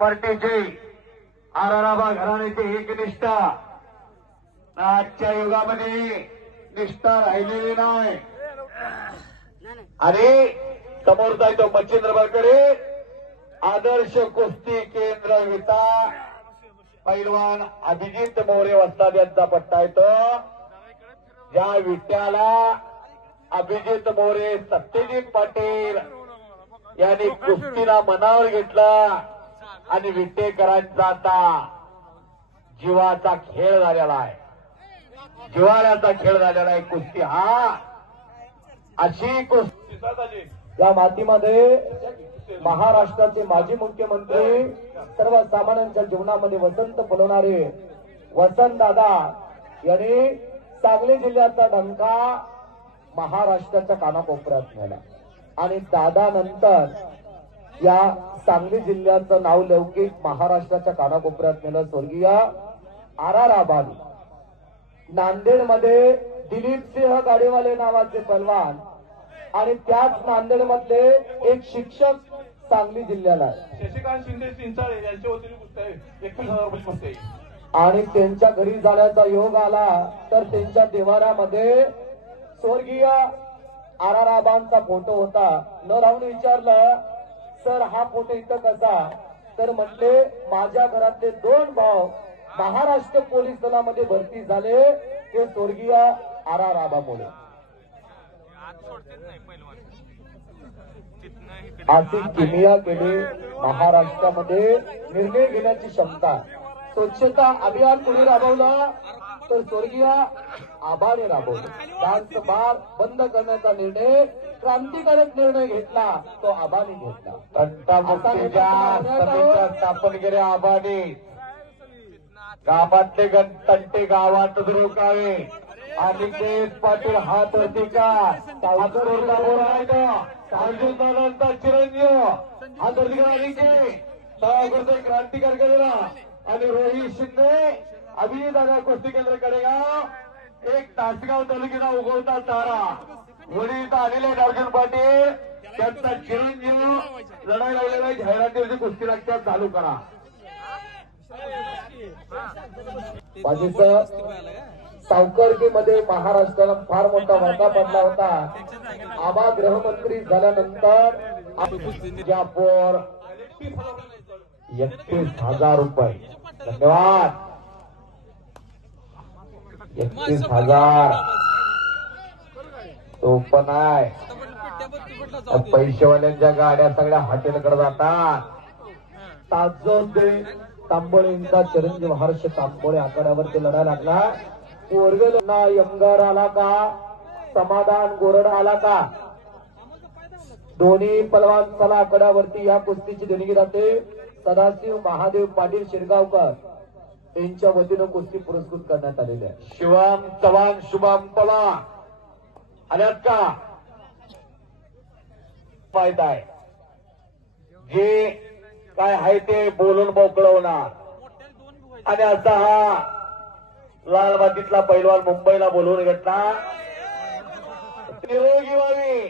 पार्टीची आराराबा घराण्याची एक निष्ठा आजच्या युगामध्ये निष्ठा राहिलेली नाही। आणि समोरचा तो मच्छिंद्र बरकडे आदर्श कुस्ती केंद्र विता पैलवान अभिजित मोरे वस्ताद यांचा पट्टा येतो। ज्या विट्याला अभिजित मोरे सत्यजित पाटील यांनी कुस्तीला मनावर घेतला आणि विटेकरांचा आता जीवाचा खेळ झालेला आहे, जिव्हाळ्याचा खेळ झालेला आहे कुस्ती हा। अशी कुस्ती या मातीमध्ये महाराष्ट्राचे माजी मुख्यमंत्री सर्वसामान्यांच्या जीवनामध्ये वसंत फुलवणारे वसंतदादा यांनी सांगली जिल्ह्याचा डंका महाराष्ट्राच्या कानाकोपऱ्यात नेला आणि दादा नंतर या सांगली जिल्ह्याचं नाव लौकिक महाराष्ट्राच्या कानाकोपऱ्यात नेलं स्वर्गीय आर आबानी। नांदेडमध्ये दिलीप सिंह गाडीवाले नावाचे पहलवान आणि त्याच नांदेड मधले एक शिक्षक सांगली जिल्ह्याला आहे। शशिकांत शिंदे चिंचाळे यांच्या वतीने कुस्ती आहे, 21,000 रुपये कुस्ती आहे। आणि त्यांच्या घरी जाण्याचा योग आला तर त्यांच्या देवाऱ्यामध्ये स्वर्गीय आर आबांचा फोटो होता। न राहून विचारलं, सर हा फोटो इथं कसा? तर म्हटले माझ्या घरातले 2 भाऊ महाराष्ट्र पोलीस दलामध्ये भरती झाले, ते स्वर्गीय आर आबामुळे। अशी किमिया केली महाराष्ट्रामध्ये निर्णय घेण्याची क्षमता। स्वच्छता अभियान कोणी राबवलं तर स्वर्गीय आबाने राबवलं। डान्स बार बंद करण्याचा निर्णय क्रांतिकारक निर्णय घेतला तो आबाने घेतला। तंटामुक्तीच्या समित्या स्थापन केल्या आबाने। गावातले तंटे गावातच रोकावे आणि तेच पाटील हात होती का अर्जुनदादांचा चिरंजीव हातोटी क्रांतिकार केलेला आणि रोहित शिंदे अभिजितदादा कुस्ती केंद्र कडेगाव एक तासगाव तालुक्याला उगवता तारा वडील आलेले अर्जुन पाटील त्यांचा चिरंजीव लढाई लावलेला जाहिरातीवरची कुस्ती लक्षात चालू करा। सावकारकीमध्ये महाराष्ट्राला फार मोठा वाटा पडला होता। आबा गृहमंत्री झाल्यानंतर 31,000 रुपये। धन्यवाद। 31,000 तो पण आहे। पैसेवाल्यांच्या गाड्या सगळ्या हॉटेलकडे जातात। ताजोदे तांबोळेंचा चिरंजीव हर्ष तांबोळे आखाड्यावरती लढा लागला। पोरगलना यंगर आला का, समाधान गोरड आला का? दोन्ही पलवान चला आखाड्यावरती या कुस्तीची देणगी जाते सदाशिव महादेव पाटील शिरगावकर यांच्या वतीनं कुस्ती पुरस्कृत करण्यात आलेली आहे। शिवम चव्हाण शुभम पवार आल्यात का? माहित आहे जे काय आहे ते बोलून मोकळं होणार। आणि असा हा लाल मातीतला पैलवान मुंबईला बोलवून घेतला निरोगी व्हावी